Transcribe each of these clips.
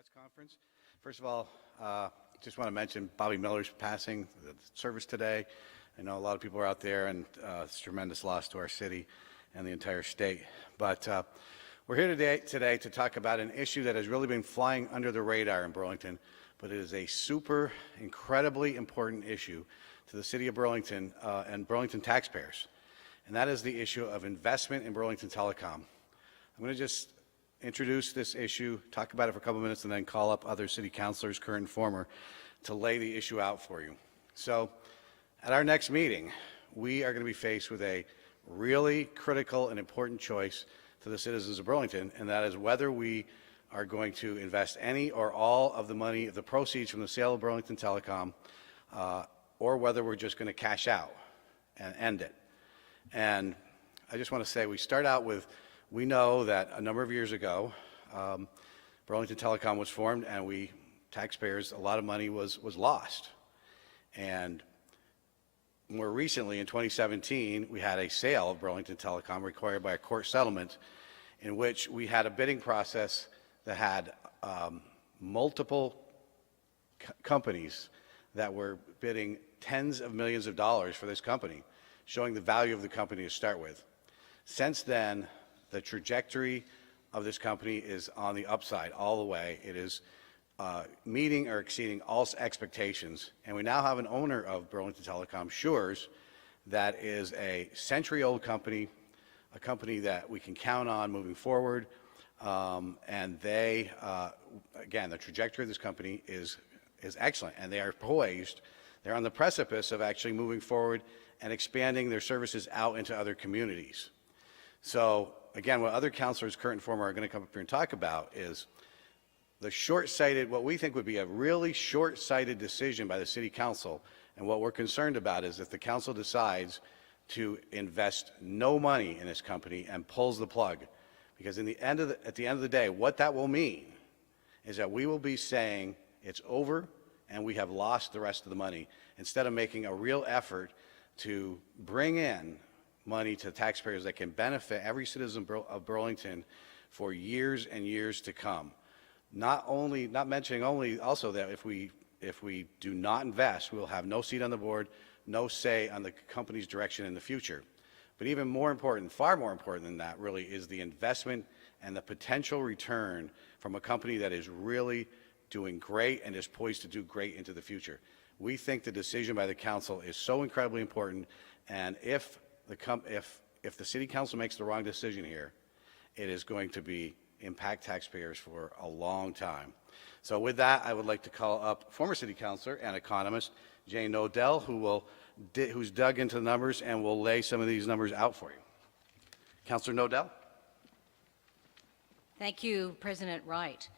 press conference. First of all, just want to mention Bobby Miller's passing the service today. I know a lot of people are out there, and it's a tremendous loss to our city and the entire state. But we're here today to talk about an issue that has really been flying under the radar in Burlington, but it is a super incredibly important issue to the city of Burlington and Burlington taxpayers, and that is the issue of investment in Burlington Telecom. I'm going to just introduce this issue, talk about it for a couple minutes, and then call up other city councilors, current and former, to lay the issue out for you. So at our next meeting, we are going to be faced with a really critical and important choice to the citizens of Burlington, and that is whether we are going to invest any or all of the money, the proceeds from the sale of Burlington Telecom, or whether we're just going to cash out and end it. And I just want to say we start out with, we know that a number of years ago, Burlington Telecom was formed, and we, taxpayers, a lot of money was lost. And more recently, in 2017, we had a sale of Burlington Telecom required by a court settlement in which we had a bidding process that had multiple companies that were bidding tens of millions of dollars for this company, showing the value of the company to start with. Since then, the trajectory of this company is on the upside all the way. It is meeting or exceeding all expectations. And we now have an owner of Burlington Telecom, Shores, that is a century-old company, a company that we can count on moving forward. And they, again, the trajectory of this company is excellent, and they are poised. They're on the precipice of actually moving forward and expanding their services out into other communities. So again, what other councilors, current and former, are going to come up here and talk about is the short-sighted, what we think would be a really short-sighted decision by the city council. And what we're concerned about is if the council decides to invest no money in this company and pulls the plug, because at the end of the day, what that will mean is that we will be saying it's over and we have lost the rest of the money, instead of making a real effort to bring in money to taxpayers that can benefit every citizen of Burlington for years and years to come. Not mentioning also that if we do not invest, we will have no seat on the board, no say on the company's direction in the future. But even more important, far more important than that, really, is the investment and the potential return from a company that is really doing great and is poised to do great into the future. We think the decision by the council is so incredibly important, and if the city council makes the wrong decision here, it is going to impact taxpayers for a long time. So with that, I would like to call up former city councilor and economist Jane Nodell, who's dug into the numbers and will lay some of these numbers out for you. Councilor Nodell. Thank you, President Wright.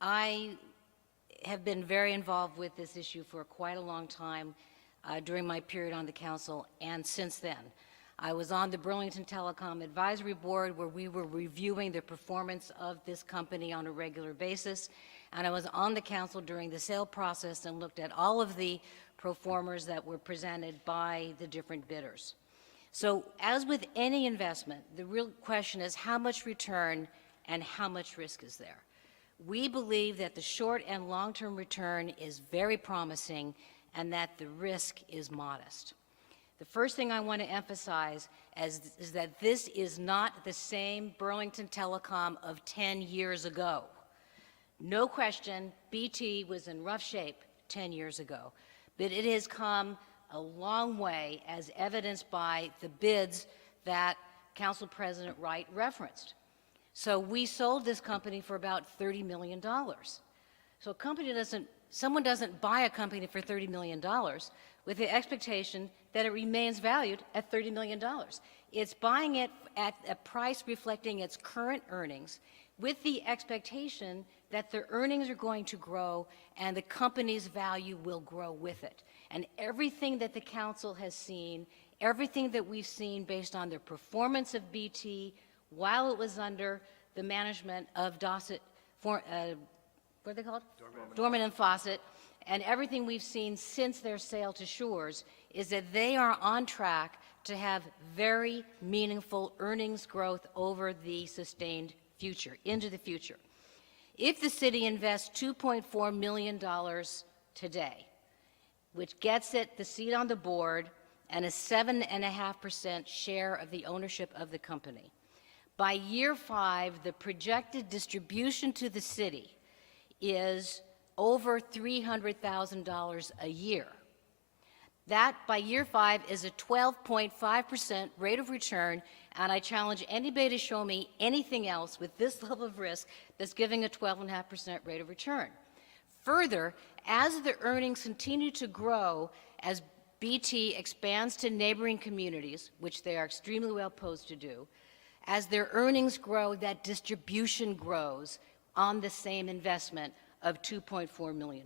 I have been very involved with this issue for quite a long time during my period on the council and since then. I was on the Burlington Telecom Advisory Board where we were reviewing the performance of this company on a regular basis, and I was on the council during the sale process and looked at all of the proformas that were presented by the different bidders. So as with any investment, the real question is how much return and how much risk is there? We believe that the short and long-term return is very promising and that the risk is modest. The first thing I want to emphasize is that this is not the same Burlington Telecom of 10 years ago. No question, BT was in rough shape 10 years ago, but it has come a long way, as evidenced by the bids that Council President Wright referenced. So we sold this company for about $30 million. So someone doesn't buy a company for $30 million with the expectation that it remains valued at $30 million. It's buying it at a price reflecting its current earnings with the expectation that the earnings are going to grow and the company's value will grow with it. And everything that the council has seen, everything that we've seen based on the performance of BT while it was under the management of Dossett, what are they called? Dorman and Fawcett, and everything we've seen since their sale to Shores is that they are on track to have very meaningful earnings growth over the sustained future, into the future. If the city invests $2.4 million today, which gets it the seat on the board and a 7.5% share of the ownership of the company, by year 5, the projected distribution to the city is over $300,000 a year. That, by year 5, is a 12.5% rate of return, and I challenge anybody to show me anything else with this level of risk that's giving a 12.5% rate of return. Further, as the earnings continue to grow, as BT expands to neighboring communities, which they are extremely well posed to do, as their earnings grow, that distribution grows on the same investment of $2.4 million.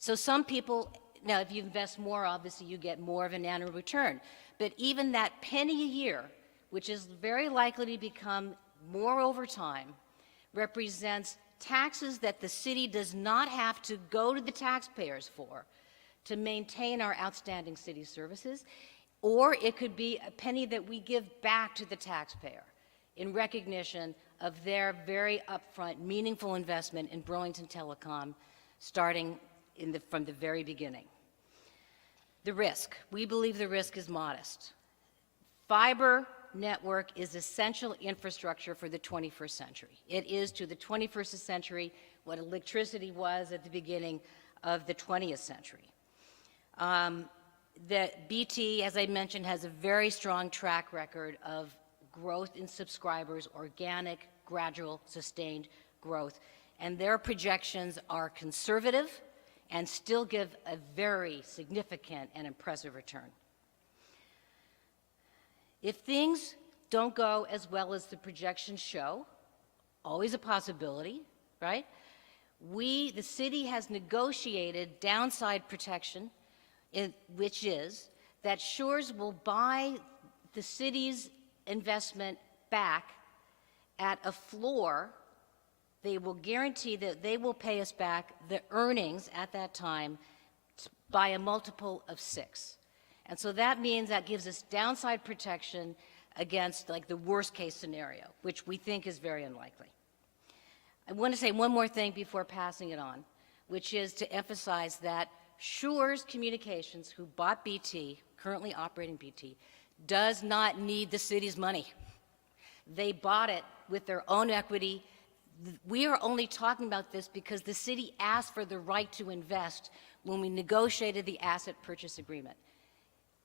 So some people, now if you invest more, obviously you get more of an annual return. But even that penny a year, which is very likely to become more over time, represents taxes that the city does not have to go to the taxpayers for to maintain our outstanding city services, or it could be a penny that we give back to the taxpayer in recognition of their very upfront, meaningful investment in Burlington Telecom starting from the very beginning. The risk. We believe the risk is modest. Fiber network is essential infrastructure for the 21st century. It is to the 21st century what electricity was at the beginning of the 20th century. The BT, as I mentioned, has a very strong track record of growth in subscribers, organic, gradual, sustained growth, and their projections are conservative and still give a very significant and impressive return. If things don't go as well as the projections show, always a possibility, right? The city has negotiated downside protection, which is that Shores will buy the city's investment back at a floor. They will guarantee that they will pay us back the earnings at that time by a multiple of 6. And so that means that gives us downside protection against like the worst case scenario, which we think is very unlikely. I want to say one more thing before passing it on, which is to emphasize that Shores Communications, who bought BT, currently operating BT, does not need the city's money. They bought it with their own equity. We are only talking about this because the city asked for the right to invest when we negotiated the asset purchase agreement.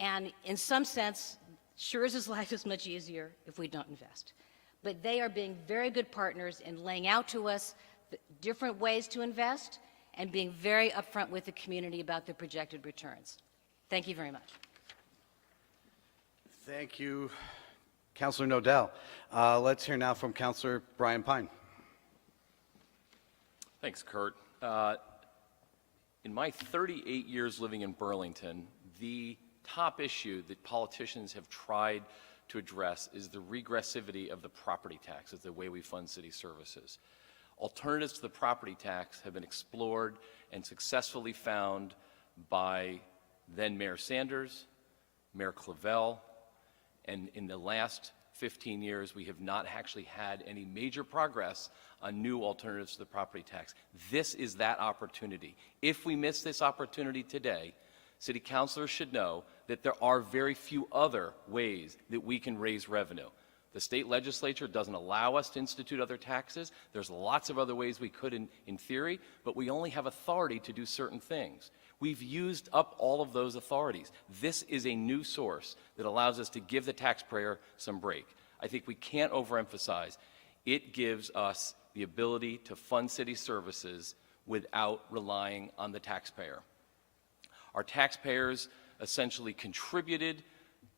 And in some sense, Shores' life is much easier if we don't invest. But they are being very good partners in laying out to us the different ways to invest and being very upfront with the community about the projected returns. Thank you very much. Thank you, Councilor Nodell. Let's hear now from Councilor Brian Pine. Thanks, Kurt. In my 38 years living in Burlington, the top issue that politicians have tried to address is the regressivity of the property tax as the way we fund city services. Alternatives to the property tax have been explored and successfully found by then Mayor Sanders, Mayor Clavell, and in the last 15 years, we have not actually had any major progress on new alternatives to the property tax. This is that opportunity. If we miss this opportunity today, city councilors should know that there are very few other ways that we can raise revenue. The state legislature doesn't allow us to institute other taxes. There's lots of other ways we could in theory, but we only have authority to do certain things. We've used up all of those authorities. This is a new source that allows us to give the taxpayer some break. I think we can't overemphasize. It gives us the ability to fund city services without relying on the taxpayer. Our taxpayers essentially contributed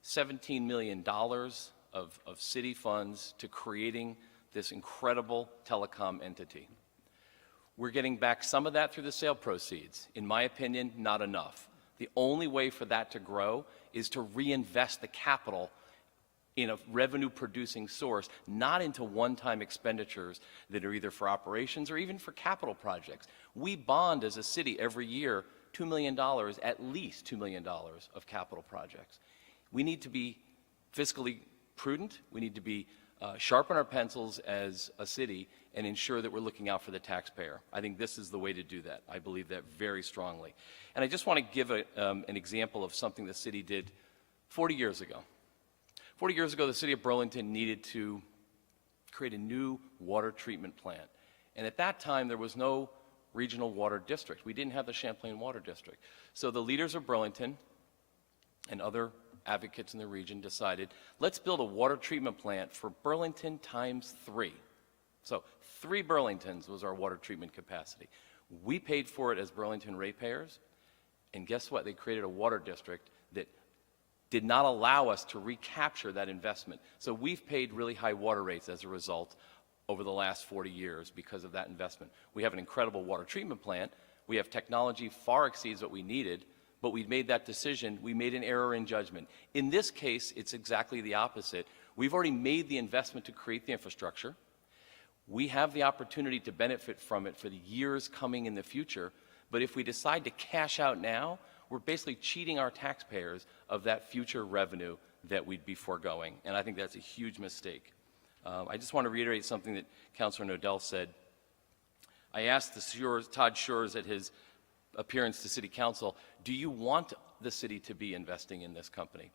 $17 million of city funds to creating this incredible telecom entity. We're getting back some of that through the sale proceeds. In my opinion, not enough. The only way for that to grow is to reinvest the capital in a revenue-producing source, not into one-time expenditures that are either for operations or even for capital projects. We bond as a city every year $2 million, at least $2 million of capital projects. We need to be fiscally prudent. We need to be sharpen our pencils as a city and ensure that we're looking out for the taxpayer. I think this is the way to do that. I believe that very strongly. And I just want to give an example of something the city did 40 years ago. 40 years ago, the city of Burlington needed to create a new water treatment plant. And at that time, there was no regional water district. We didn't have the Champlain Water District. So the leaders of Burlington and other advocates in the region decided, let's build a water treatment plant for Burlington times 3. So 3 Burlingtons was our water treatment capacity. We paid for it as Burlington ratepayers, and guess what? They created a water district that did not allow us to recapture that investment. So we've paid really high water rates as a result over the last 40 years because of that investment. We have an incredible water treatment plant. We have technology far exceeds what we needed, but we made that decision. We made an error in judgment. In this case, it's exactly the opposite. We've already made the investment to create the infrastructure. We have the opportunity to benefit from it for the years coming in the future, but if we decide to cash out now, we're basically cheating our taxpayers of that future revenue that we'd be foregoing, and I think that's a huge mistake. I just want to reiterate something that Councilor Nodell said. I asked Todd Shores at his appearance to City Council, do you want the city to be investing in this company?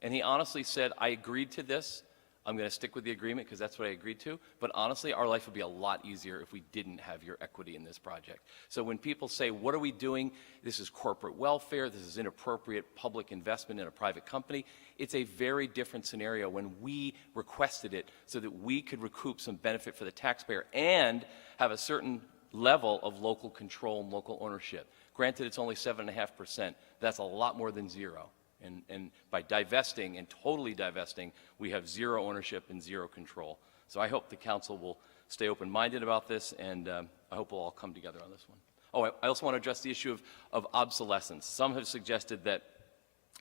And he honestly said, I agreed to this. I'm going to stick with the agreement because that's what I agreed to. But honestly, our life would be a lot easier if we didn't have your equity in this project. So when people say, what are we doing? This is corporate welfare. This is inappropriate public investment in a private company. It's a very different scenario when we requested it so that we could recoup some benefit for the taxpayer and have a certain level of local control and local ownership. Granted, it's only 7.5%. That's a lot more than zero. And by divesting and totally divesting, we have zero ownership and zero control. So I hope the council will stay open-minded about this, and I hope we'll all come together on this one. Oh, I also want to address the issue of obsolescence. Some have suggested that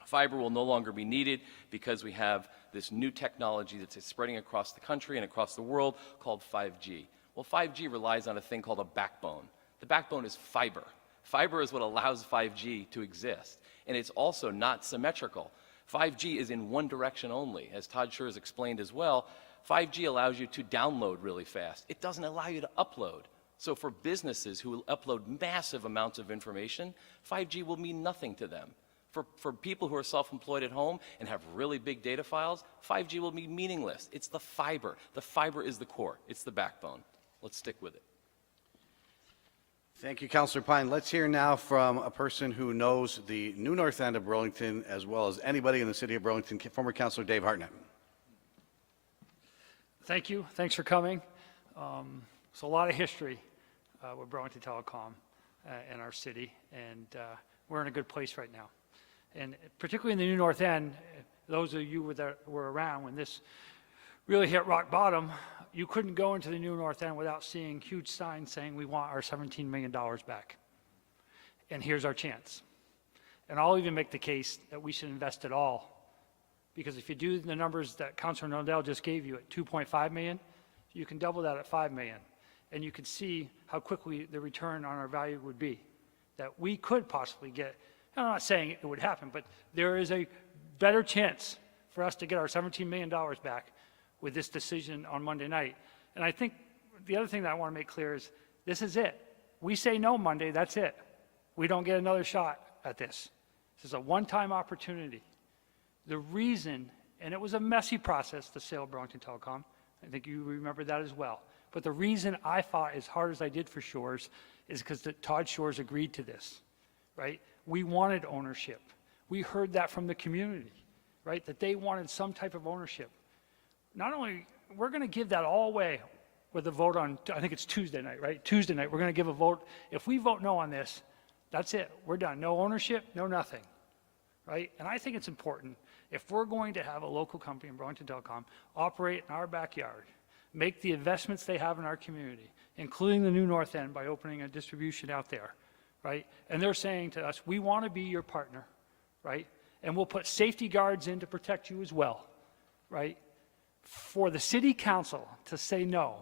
fiber will no longer be needed because we have this new technology that's spreading across the country and across the world called 5G. Well, 5G relies on a thing called a backbone. The backbone is fiber. Fiber is what allows 5G to exist. And it's also not symmetrical. 5G is in one direction only. As Todd Shores explained as well, 5G allows you to download really fast. It doesn't allow you to upload. So for businesses who will upload massive amounts of information, 5G will mean nothing to them. For people who are self-employed at home and have really big data files, 5G will be meaningless. It's the fiber. The fiber is the core. It's the backbone. Let's stick with it. Thank you, Councilor Pine. Let's hear now from a person who knows the new north end of Burlington as well as anybody in the city of Burlington, former Councilor Dave Hartnett. Thank you. Thanks for coming. It's a lot of history with Burlington Telecom in our city, and we're in a good place right now. And particularly in the new north end, those of you that were around when this really hit rock bottom, you couldn't go into the new north end without seeing huge signs saying we want our $17 million back. And here's our chance. And I'll even make the case that we should invest it all. Because if you do the numbers that Councilor Nodell just gave you at $2.5 million, you can double that at $5 million. And you can see how quickly the return on our value would be. That we could possibly get, I'm not saying it would happen, but there is a better chance for us to get our $17 million back with this decision on Monday night. And I think the other thing that I want to make clear is this is it. We say no Monday, that's it. We don't get another shot at this. This is a one-time opportunity. The reason, and it was a messy process, the sale of Burlington Telecom, I think you remember that as well, but the reason I fought as hard as I did for Shores is because Todd Shores agreed to this, right? We wanted ownership. We heard that from the community, right? That they wanted some type of ownership. Not only, we're going to give that all away with a vote on, I think it's Tuesday night, right? Tuesday night, we're going to give a vote. If we vote no on this, that's it. We're done. No ownership, no nothing, right? And I think it's important, if we're going to have a local company in Burlington Telecom operate in our backyard, make the investments they have in our community, including the new North End by opening a distribution out there, right? And they're saying to us, we want to be your partner, right? And we'll put safety guards in to protect you as well, right? For the city council to say no,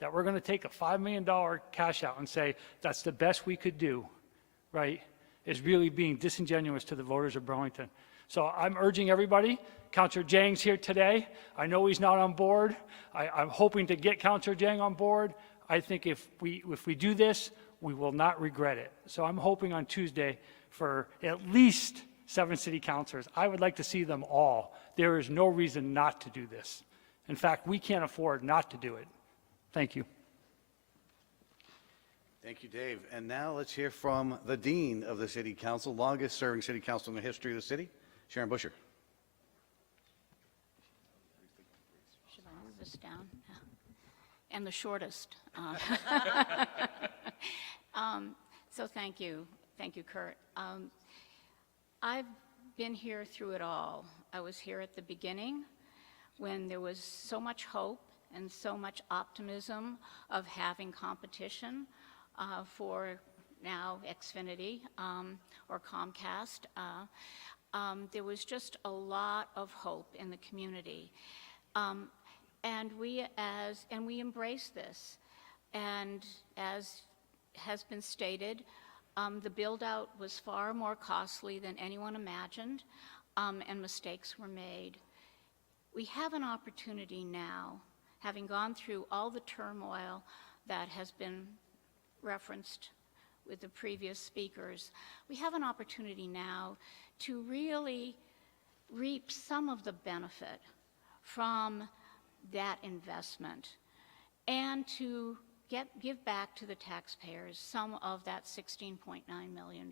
that we're going to take a $5 million cash out and say that's the best we could do, right, is really being disingenuous to the voters of Burlington. So I'm urging everybody, Councilor Jang's here today. I know he's not on board. I'm hoping to get Councilor Jang on board. I think if we do this, we will not regret it. So I'm hoping on Tuesday for at least 7 city councilors. I would like to see them all. There is no reason not to do this. In fact, we can't afford not to do it. Thank you. Thank you, Dave. And now let's hear from the Dean of the City Council, longest serving City Council in the history of the city, Sharon Busher. Should I move this down? And the shortest. So thank you. Thank you, Kurt. I've been here through it all. I was here at the beginning when there was so much hope and so much optimism of having competition for now Xfinity or Comcast. There was just a lot of hope in the community. And we embrace this. And as has been stated, the build-out was far more costly than anyone imagined, and mistakes were made. We have an opportunity now, having gone through all the turmoil that has been referenced with the previous speakers, we have an opportunity now to really reap some of the benefit from that investment and to give back to the taxpayers some of that $16.9 million.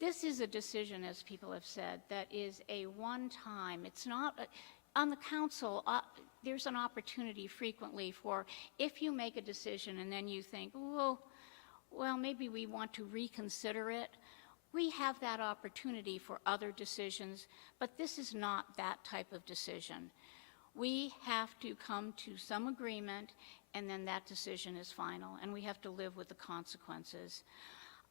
This is a decision, as people have said, that is a one-time. It's not, on the council, there's an opportunity frequently for, if you make a decision and then you think, well, maybe we want to reconsider it, we have that opportunity for other decisions, but this is not that type of decision. We have to come to some agreement, and then that decision is final, and we have to live with the consequences.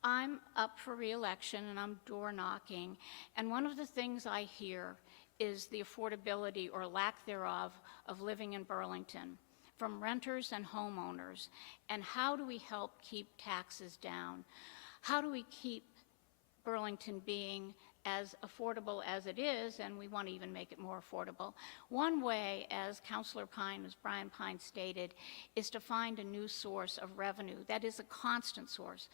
I'm up for re-election, and I'm door knocking, and one of the things I hear is the affordability or lack thereof of living in Burlington from renters and homeowners, and how do we help keep taxes down? How do we keep Burlington being as affordable as it is, and we want to even make it more affordable? One way, as Councilor Pine, as Brian Pine stated, is to find a new source of revenue that is a constant source.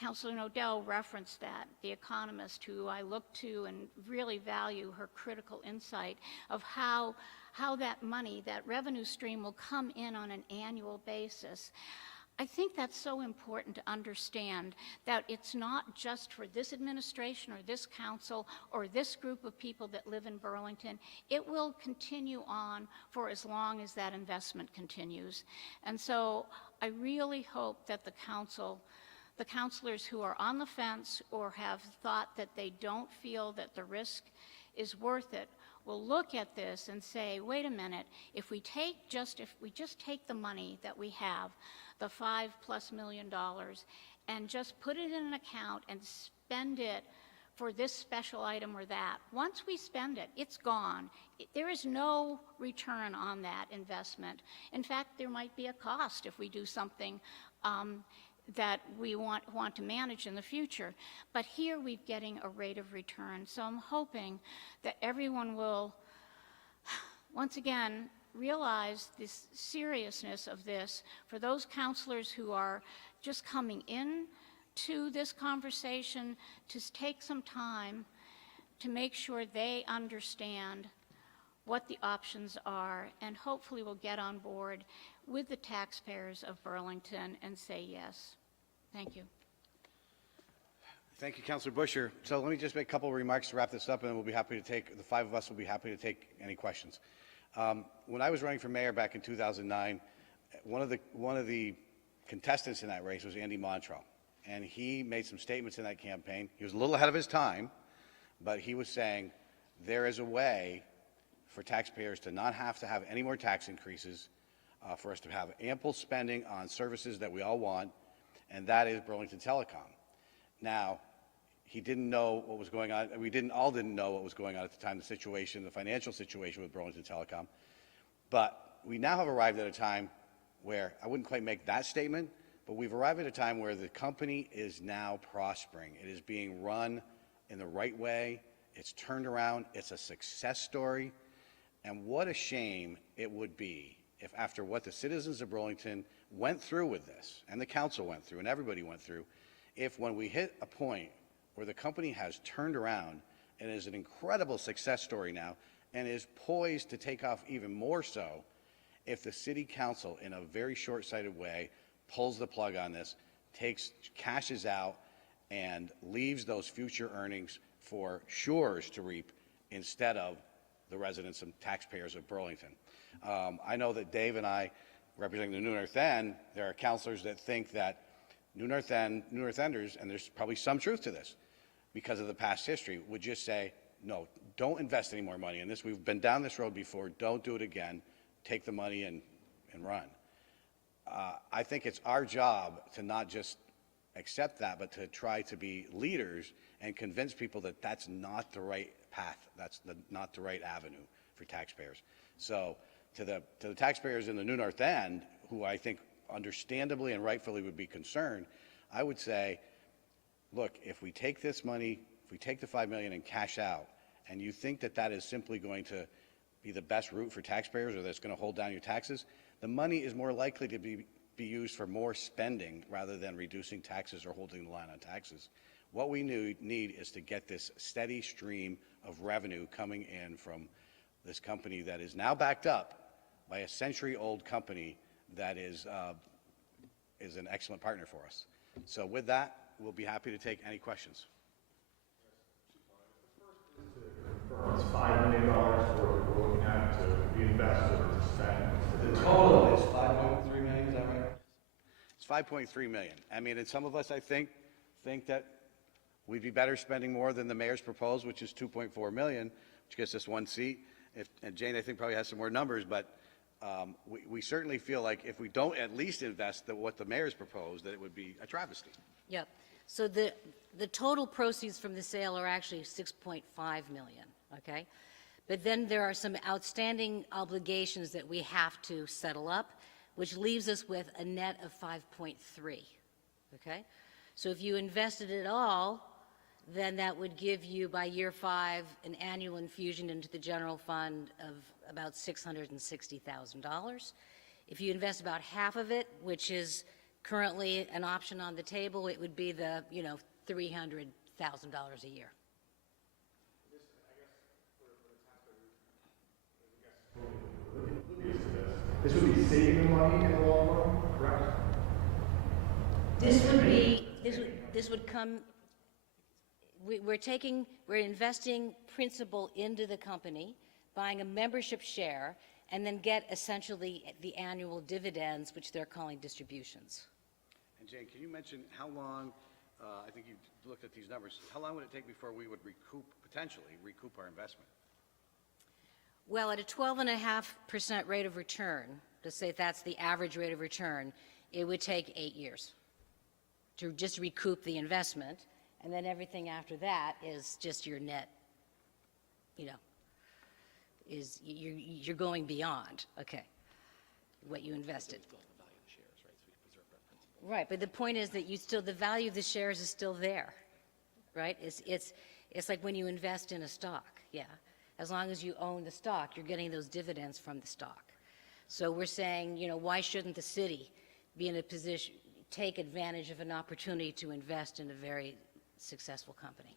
Councilor Nodell referenced that, the economist who I look to and really value her critical insight of how that money, that revenue stream will come in on an annual basis. I think that's so important to understand that it's not just for this administration or this council or this group of people that live in Burlington. It will continue on for as long as that investment continues. And so I really hope that the councilors who are on the fence or have thought that they don't feel that the risk is worth it will look at this and say, wait a minute, if we just take the money that we have, the $5+ million, and just put it in an account and spend it for this special item or that. Once we spend it, it's gone. There is no return on that investment. In fact, there might be a cost if we do something that we want to manage in the future. But here we're getting a rate of return. So I'm hoping that everyone will, once again, realize the seriousness of this for those counselors who are just coming in to this conversation, to take some time to make sure they understand what the options are, and hopefully will get on board with the taxpayers of Burlington and say yes. Thank you. Thank you, Councilor Busher. So let me just make a couple of remarks to wrap this up, and then we'll be happy to take, the 5 of us will be happy to take any questions. When I was running for mayor back in 2009, one of the contestants in that race was Andy Montrell, and he made some statements in that campaign. He was a little ahead of his time, but he was saying there is a way for taxpayers to not have to have any more tax increases, for us to have ample spending on services that we all want, and that is Burlington Telecom. Now, he didn't know what was going on. We all didn't know what was going on at the time, the financial situation with Burlington Telecom. But we now have arrived at a time where, I wouldn't quite make that statement, but we've arrived at a time where the company is now prospering. It is being run in the right way. It's turned around. It's a success story. And what a shame it would be if, after what the citizens of Burlington went through with this, and the council went through, and everybody went through, if when we hit a point where the company has turned around and is an incredible success story now and is poised to take off even more so, if the city council, in a very short-sighted way, pulls the plug on this, cashes out, and leaves those future earnings for Shores to reap instead of the residents and taxpayers of Burlington. I know that Dave and I, representing the New North End, there are councilors that think that New North Enders, and there's probably some truth to this, because of the past history, would just say, no, don't invest any more money in this. We've been down this road before. Don't do it again. Take the money and run. I think it's our job to not just accept that, but to try to be leaders and convince people that that's not the right path. That's not the right avenue for taxpayers. So to the taxpayers in the New North End, who I think understandably and rightfully would be concerned, I would say, look, if we take this money, if we take the $5 million and cash out, and you think that that is simply going to be the best route for taxpayers or that's going to hold down your taxes, the money is more likely to be used for more spending rather than reducing taxes or holding the line on taxes. What we need is to get this steady stream of revenue coming in from this company that is now backed up by a century-old company that is an excellent partner for us. So with that, we'll be happy to take any questions. It's $5 million we're looking at to be invested or to spend. The total is 5.3 million, is that right? It's 5.3 million. I mean, and some of us, I think that we'd be better spending more than the mayor's proposed, which is 2.4 million, which gets us one seat. And Jane, I think, probably has some more numbers, but we certainly feel like if we don't at least invest what the mayor's proposed, that it would be a travesty. Yep. So the total proceeds from the sale are actually 6.5 million, okay? But then there are some outstanding obligations that we have to settle up, which leaves us with a net of 5.3, okay? So if you invested it all, then that would give you, by year 5, an annual infusion into the general fund of about $660,000. If you invest about half of it, which is currently an option on the table, it would be the, $300,000 a year. This would be saving money in the long run, correct? This would come, we're investing principal into the company, buying a membership share, and then get essentially the annual dividends, which they're calling distributions. And Jane, can you mention how long, I think you looked at these numbers, how long would it take before we would potentially recoup our investment? Well, at a 12.5% rate of return, to say that's the average rate of return, it would take 8 years to just recoup the investment, and then everything after that is just your net, is you're going beyond, okay, what you invested. Right, but the point is that the value of the shares is still there, right? It's like when you invest in a stock, yeah. As long as you own the stock, you're getting those dividends from the stock. So we're saying, why shouldn't the city be in a position, take advantage of an opportunity to invest in a very successful company?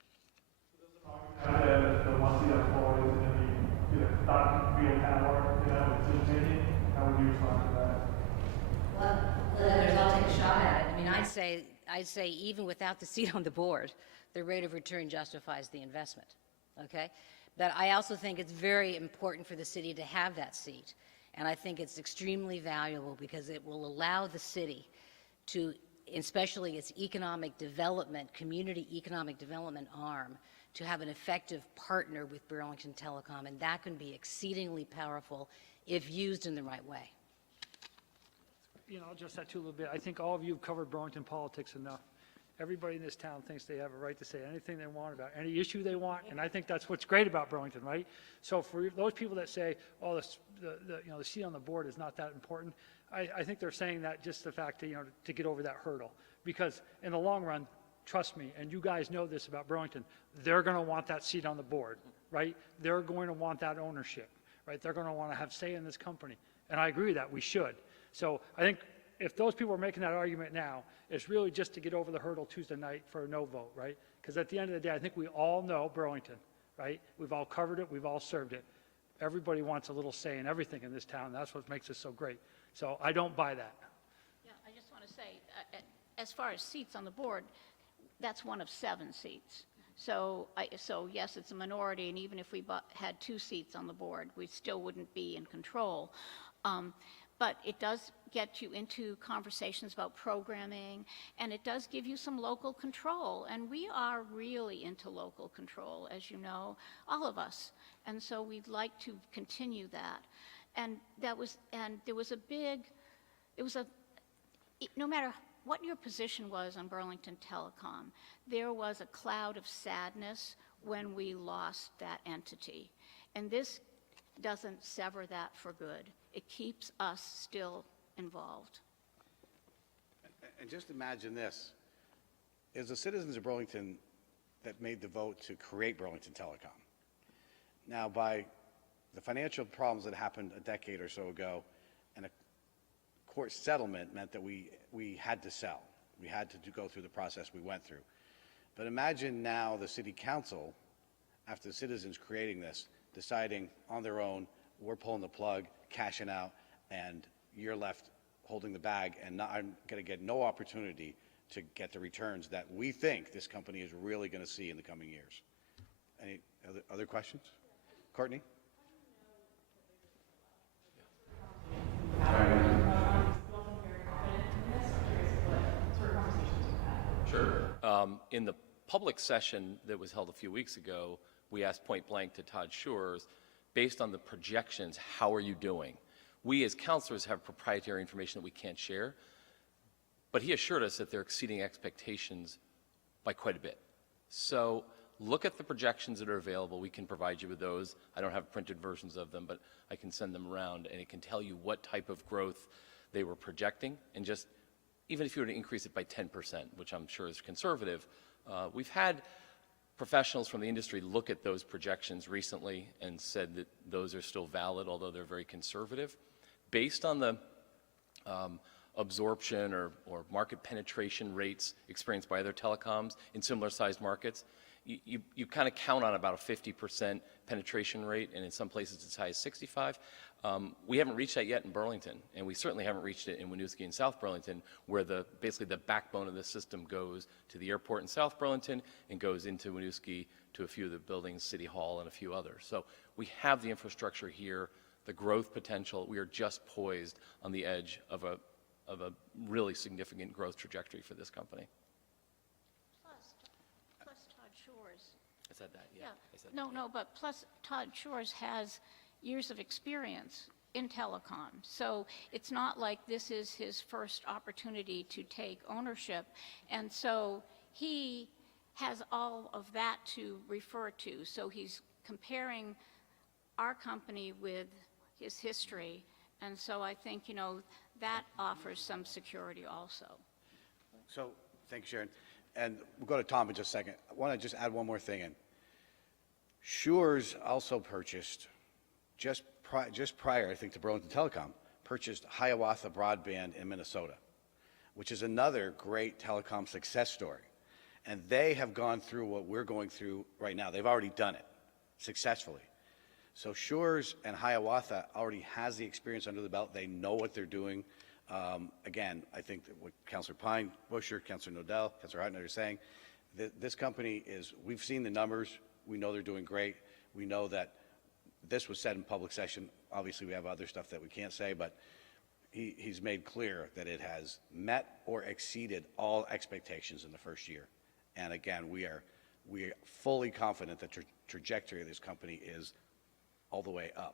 The monthly employees in the not real power, decision-making, how would you respond to that? Well, I'll take a shot at it. I mean, I'd say even without the seat on the board, the rate of return justifies the investment, okay? But I also think it's very important for the city to have that seat. And I think it's extremely valuable because it will allow the city to, especially its economic development, community economic development arm, to have an effective partner with Burlington Telecom. And that can be exceedingly powerful if used in the right way. I'll just add to a little bit. I think all of you have covered Burlington politics enough. Everybody in this town thinks they have a right to say anything they want about any issue they want, and I think that's what's great about Burlington, right? So for those people that say, oh, the seat on the board is not that important, I think they're saying that just the fact that, to get over that hurdle. Because in the long run, trust me, and you guys know this about Burlington, they're going to want that seat on the board, right? They're going to want that ownership, right? They're going to want to have say in this company. And I agree with that, we should. So I think if those people are making that argument now, it's really just to get over the hurdle Tuesday night for a no vote, right? Because at the end of the day, I think we all know Burlington, right? We've all covered it, we've all served it. Everybody wants a little say in everything in this town. That's what makes us so great. So I don't buy that. Yeah, I just want to say, as far as seats on the board, that's one of 7 seats. So yes, it's a minority, and even if we had 2 seats on the board, we still wouldn't be in control. But it does get you into conversations about programming, and it does give you some local control. And we are really into local control, as you know, all of us. And so we'd like to continue that. And there was no matter what your position was on Burlington Telecom, there was a cloud of sadness when we lost that entity. And this doesn't sever that for good. It keeps us still involved. And just imagine this. It was the citizens of Burlington that made the vote to create Burlington Telecom. Now, by the financial problems that happened a decade or so ago, and a court settlement meant that we had to sell. We had to go through the process we went through. But imagine now the city council, after the citizens creating this, deciding on their own, we're pulling the plug, cashing out, and you're left holding the bag, and I'm going to get no opportunity to get the returns that we think this company is really going to see in the coming years. Any other questions? Courtney? Sure. In the public session that was held a few weeks ago, we asked point blank to Todd Shores, based on the projections, how are you doing? We as counselors have proprietary information that we can't share, but he assured us that they're exceeding expectations by quite a bit. So look at the projections that are available. We can provide you with those. I don't have printed versions of them, but I can send them around, and it can tell you what type of growth they were projecting. And just, even if you were to increase it by 10%, which I'm sure is conservative, we've had professionals from the industry look at those projections recently and said that those are still valid, although they're very conservative. Based on the absorption or market penetration rates experienced by other telecoms in similar sized markets, you kind of count on about a 50% penetration rate, and in some places as high as 65. We haven't reached that yet in Burlington, and we certainly haven't reached it in Winooski and South Burlington, where basically the backbone of the system goes to the airport in South Burlington and goes into Winooski to a few of the buildings, City Hall, and a few others. So we have the infrastructure here, the growth potential. We are just poised on the edge of a really significant growth trajectory for this company. Plus Todd Shores. I said that, yeah. I said No, but plus Todd Shores has years of experience in telecom. So it's not like this is his first opportunity to take ownership. And so he has all of that to refer to. So he's comparing our company with his history. And so I think, that offers some security also. So, thank you, Sharon. And we'll go to Tom in just a second. I want to just add one more thing in. Shores also purchased, just prior, I think, to Burlington Telecom, purchased Hiawatha Broadband in Minnesota, which is another great telecom success story. And they have gone through what we're going through right now. They've already done it successfully. So Shores and Hiawatha already has the experience under the belt. They know what they're doing. Again, I think that what Councilor Pine, Busher, Councilor Nodell, Councilor Hutton are saying, this company is, we've seen the numbers. We know they're doing great. We know that this was said in public session. Obviously, we have other stuff that we can't say, but he's made clear that it has met or exceeded all expectations in the first year. And again, we are fully confident that the trajectory of this company is all the way up.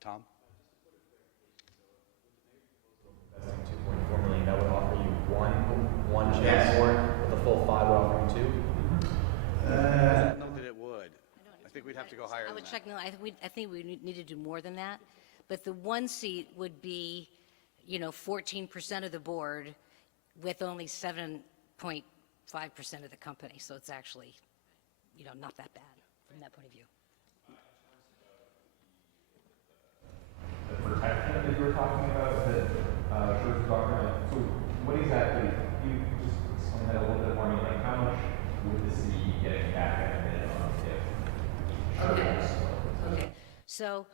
Tom? Investing $2.4 million, that would offer you one channel board, with the full 5 would offer you 2? I don't know that it would. I think we'd have to go higher I than would that. check, no, I think we need to do more than that. But the one seat would be, 14% of the board with only 7.5% of the company. So it's actually, not that bad from that point of view. The protection that you were talking about that Sher's talking about, so what exactly, you just explain that a little bit more, I mean, like how much would the city be getting back at a minimum if Okay. was Okay, so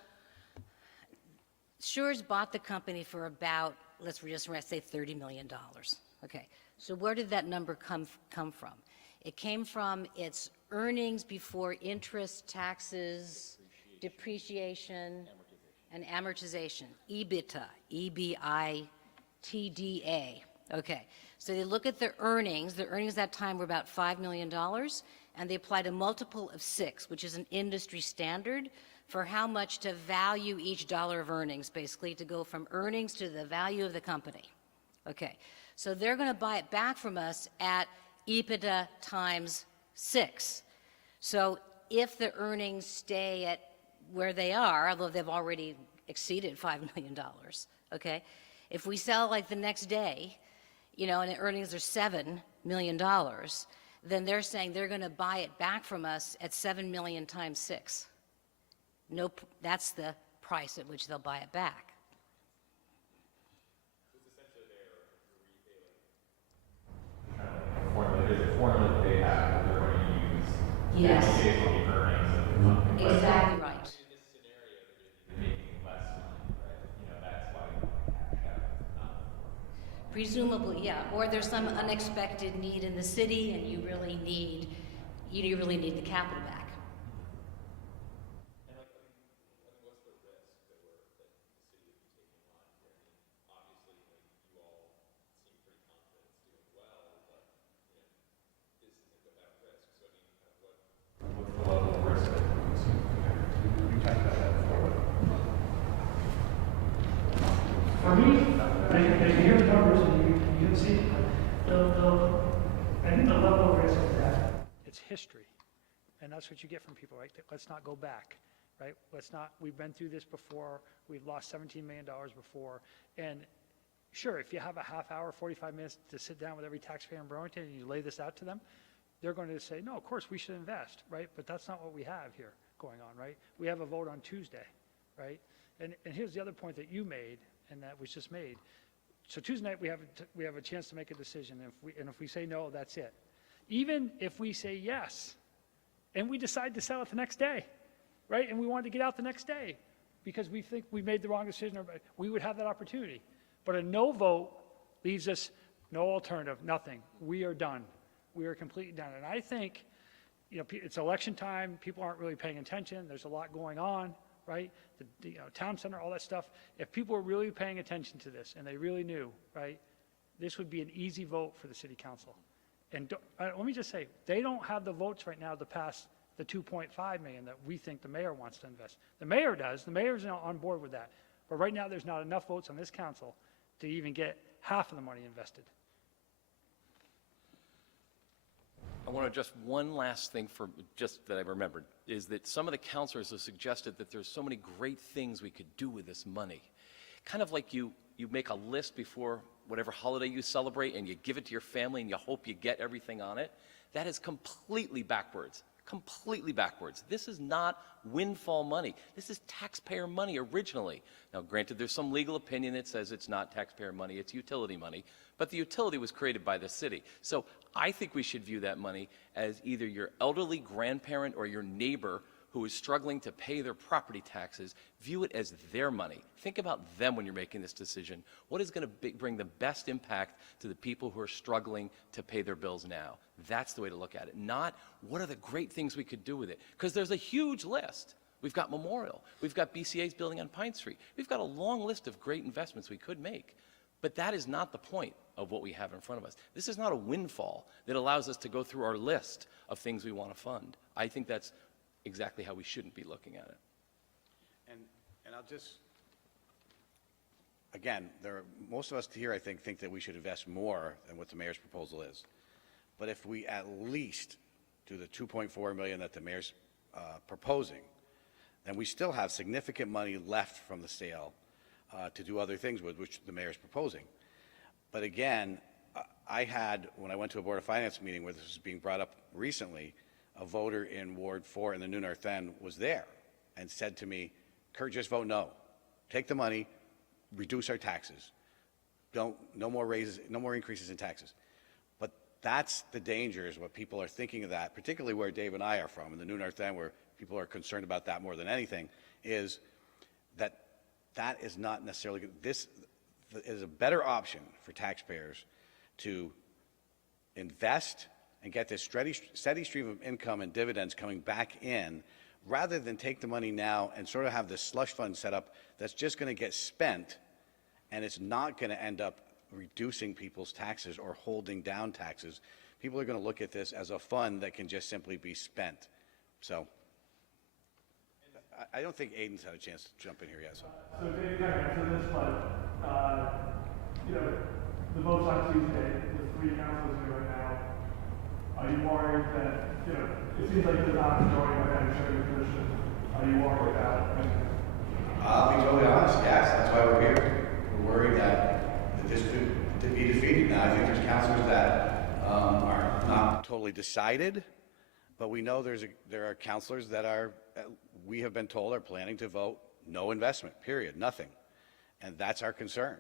Schurz bought the company for about, let's just say $30 million. Okay, so where did that number come from? It came from its earnings before interest, taxes, depreciation, and amortization, EBITDA, E-B-I-T-D-A. Okay, so they look at the earnings that time were about $5 million, and they applied a multiple of 6, which is an industry standard for how much to value each dollar of earnings, basically, to go from earnings to the value of the company. Okay, so they're going to buy it back from us at EBITDA times 6. So if the earnings stay at where they are, although they've already exceeded $5 million, okay, if we sell like the next day, and the earnings are $7 million, then they're saying they're going to buy it back from us at 7 million times 6. No, that's the price at which they'll buy it back. there's a formula that they have that they're going to use. Yes. Based on the earnings of the company. But Exactly right. in this scenario, they're making less money, right? That's why we want to cash out. Presumably, yeah. Or there's some unexpected need in the city, and you really need the capital back. What's the level of risk that we talked about that before? For me, I hear the numbers and you can see I think the level of risk is that. It's history, and that's what you get from people, right? Let's not go back, right? We've been through this before, we've lost $17 million before, and sure, if you have a half hour, 45 minutes to sit down with every taxpayer in Burlington and you lay this out to them, they're going to say, no, of course, we should invest, right? But that's not what we have here going on, right? We have a vote on Tuesday, right? And here's the other point that you made, and that was just made. So Tuesday night, we have a chance to make a decision, and if we say no, that's it. Even if we say yes, and we decide to sell it the next day, right? And we wanted to get out the next day because we think we made the wrong decision, we would have that opportunity. But a no vote leaves us no alternative, nothing. We are done. We are completely done. And I think, it's election time. People aren't really paying attention. There's a lot going on, right? The town center, all that stuff. If people were really paying attention to this and they really knew, right, this would be an easy vote for the city council. And let me just say, they don't have the votes right now to pass the $2.5 million that we think the mayor wants to invest. The mayor does. The mayor's on board with that. But right now, there's not enough votes on this council to even get half of the money invested. I want to address one last thing that I remembered, is that some of the councilors have suggested that there's so many great things we could do with this money. Kind of like you make a list before whatever holiday you celebrate and you give it to your family and you hope you get everything on it. That is completely backwards. Completely backwards. This is not windfall money. This is taxpayer money originally. Now, granted, there's some legal opinion that says it's not taxpayer money, it's utility money, but the utility was created by the city. So I think we should view that money as either your elderly grandparent or your neighbor who is struggling to pay their property taxes. View it as their money. Think about them when you're making this decision. What is going to bring the best impact to the people who are struggling to pay their bills now? That's the way to look at it. Not what are the great things we could do with it? Because there's a huge list. We've got Memorial. We've got BCA's building on Pine Street. We've got a long list of great investments we could make. But that is not the point of what we have in front of us. This is not a windfall that allows us to go through our list of things we want to fund. I think that's exactly how we shouldn't be looking at it. And I'll just, again, most of us here, I think that we should invest more than what the mayor's proposal is. But if we at least do the $2.4 million that the mayor's proposing, then we still have significant money left from the sale to do other things with, which the mayor's proposing. But again, when I went to a Board of Finance meeting where this was being brought up recently, a voter in Ward 4 in the New North End was there and said to me, Kurt, just vote no. Take the money, reduce our taxes. No more raises, no more increases in taxes. But that's the danger, is what people are thinking of that, particularly where Dave and I are from, in the New North End, where people are concerned about that more than anything, is that that is not necessarily good. This is a better option for taxpayers to invest and get this steady stream of income and dividends coming back in, rather than take the money now and sort of have this slush fund set up that's just going to get spent, and it's not going to end up reducing people's taxes or holding down taxes. People are going to look at this as a fund that can just simply be spent. So I don't think Aiden's had a chance to jump in here yet. So Dave kind of answered this, but, the votes on Tuesday, the 3 councils here right now, are you worried that, it seems like there's not a majority of any certain position. Are you worried about that? I'll be totally honest, yes, that's why we're here. We're worried that this could be defeated. Now, I think there's councilors that are not totally decided, but we know there are councilors that are, we have been told, are planning to vote no investment, period, nothing. And that's our concern.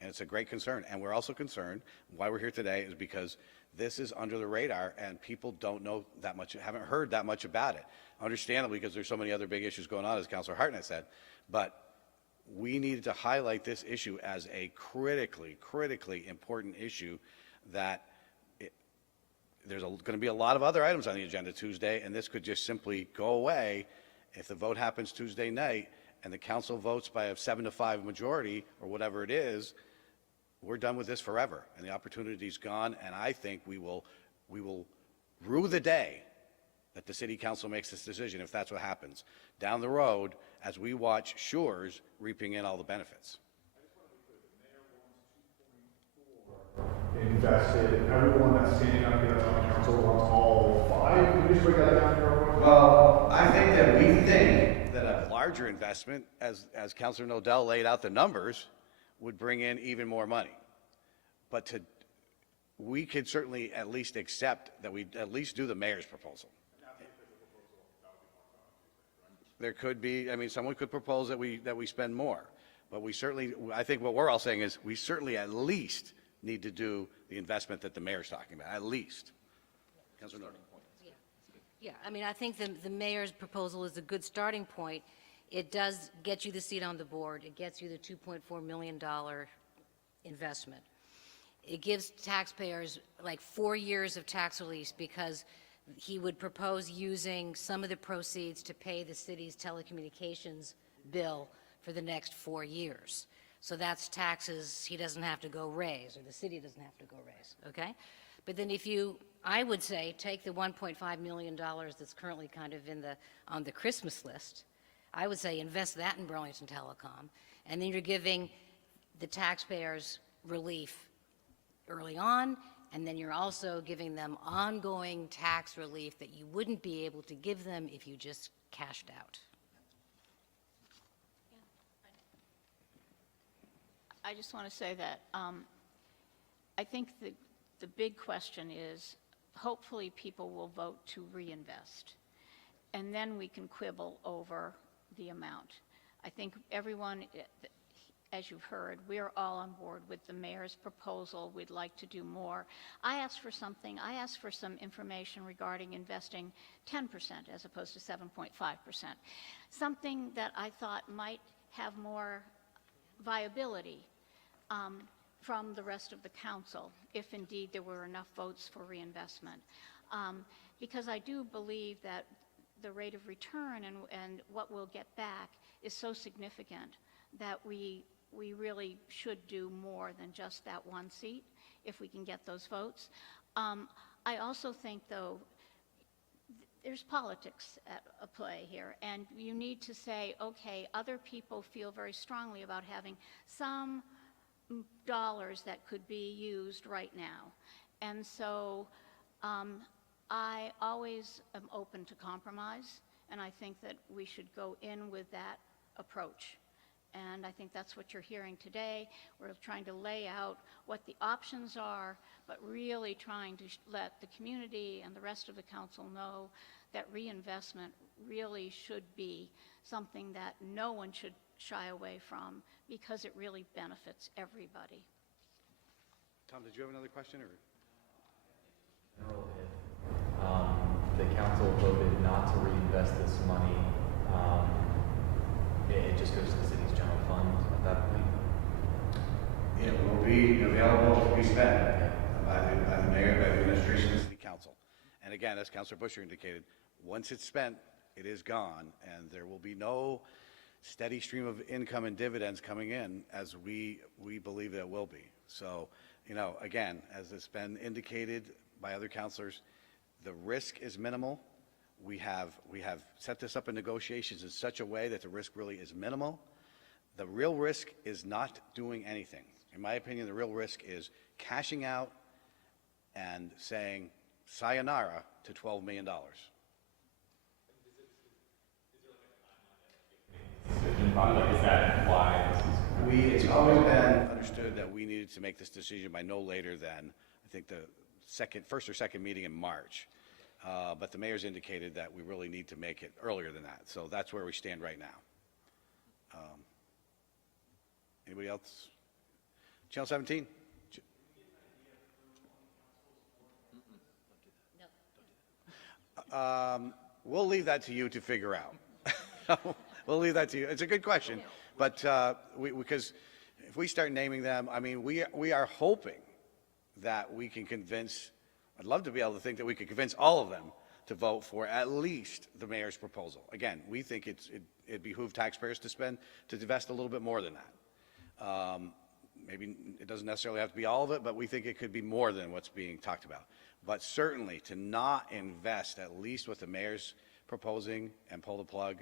And it's a great concern. And we're also concerned, why we're here today is because this is under the radar and people don't know that much, haven't heard that much about it. Understandably, because there's so many other big issues going on, as Councilor Hartnett said. But we needed to highlight this issue as a critically important issue, that there's going to be a lot of other items on the agenda Tuesday, and this could just simply go away if the vote happens Tuesday night and the council votes by a 7-5 majority or whatever it is. We're done with this forever, and the opportunity's gone. And I think we will rue the day that the city council makes this decision, if that's what happens down the road, as we watch Shores reaping in all the benefits. Invested, everyone that's standing up here that's on council wants all 5. Can you just break that down for everyone? Well, I think that we think that a larger investment, as Councilor Nodell laid out the numbers, would bring in even more money. But we could certainly at least accept that we at least do the mayor's proposal. There could be, I mean, someone could propose that we spend more, but we certainly, I think what we're all saying is we certainly at least need to do the investment that the mayor's talking about, at least. Councilor Norton. Yeah, I mean, I think the mayor's proposal is a good starting point. It does get you the seat on the board. It gets you the $2.4 million investment. It gives taxpayers like 4 years of tax relief, because he would propose using some of the proceeds to pay the city's telecommunications bill for the next 4 years. So that's taxes he doesn't have to go raise, or the city doesn't have to go raise, okay? But then I would say, take the $1.5 million that's currently kind of on the Christmas list. I would say invest that in Burlington Telecom, and then you're giving the taxpayers relief early on, and then you're also giving them ongoing tax relief that you wouldn't be able to give them if you just cashed out. I just want to say that I think the big question is, hopefully people will vote to reinvest, and then we can quibble over the amount. I think everyone, as you've heard, we're all on board with the mayor's proposal. We'd like to do more. I asked for something. I asked for some information regarding investing 10% as opposed to 7.5%. Something that I thought might have more viability from the rest of the council, if indeed there were enough votes for reinvestment. Because I do believe that the rate of return and what we'll get back is so significant that we really should do more than just that one seat if we can get those votes. I also think, though, there's politics at a play here, and you need to say, okay, other people feel very strongly about having some dollars that could be used right now. And so I always am open to compromise, and I think that we should go in with that approach. and I think that's what you're hearing today. We're trying to lay out what the options are, but really trying to let the community and the rest of the council know that reinvestment really should be something that no one should shy away from because it really benefits everybody. Tom, did you have another question, or? General, if the council voted not to reinvest this money, it just goes to the city's general fund at that point? It will be available to be spent by the mayor, by the administration, and the city council. And again, as Councilor Busher indicated, once it's spent, it is gone, and there will be no steady stream of income and dividends coming in as we believe that will be. So, again, as it's been indicated by other councilors, the risk is minimal. We have set this up in negotiations in such a way that the risk really is minimal. The real risk is not doing anything. In my opinion, the real risk is cashing out and saying sayonara to $12 million. Is that why this is? It's always been understood that we needed to make this decision by no later than, I think, the first or second meeting in March. But the mayor's indicated that we really need to make it earlier than that. So that's where we stand right now. Anybody else? Channel 17? We'll leave that to you to figure out. We'll leave that to you. It's a good question, but because if we start naming them, I mean, we are hoping that we can convince. I'd love to be able to think that we could convince all of them to vote for at least the mayor's proposal. Again, we think it behooves taxpayers to invest a little bit more than that. Maybe it doesn't necessarily have to be all of it, but we think it could be more than what's being talked about. But certainly to not invest at least what the mayor's proposing and pull the plug,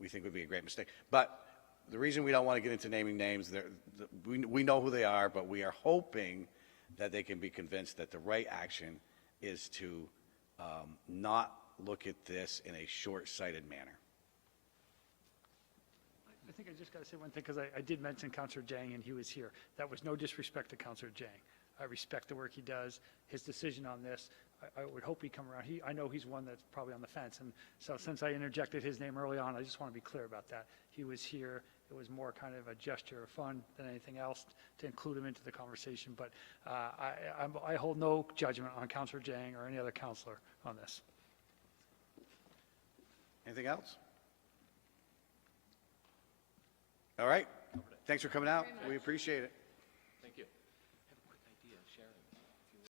we think would be a great mistake. But the reason we don't want to get into naming names, we know who they are, but we are hoping that they can be convinced that the right action is to not look at this in a short-sighted manner. I think I just got to say one thing, because I did mention Councilor Jang, and he was here. That was no disrespect to Councilor Jang. I respect the work he does, his decision on this. I would hope he'd come around. I know he's one that's probably on the fence, and so since I interjected his name early on, I just want to be clear about that. He was here. It was more kind of a gesture of fun than anything else to include him into the conversation, but I hold no judgment on Councilor Jang or any other councilor on this. Anything else? All right. Thanks for coming out. We appreciate it.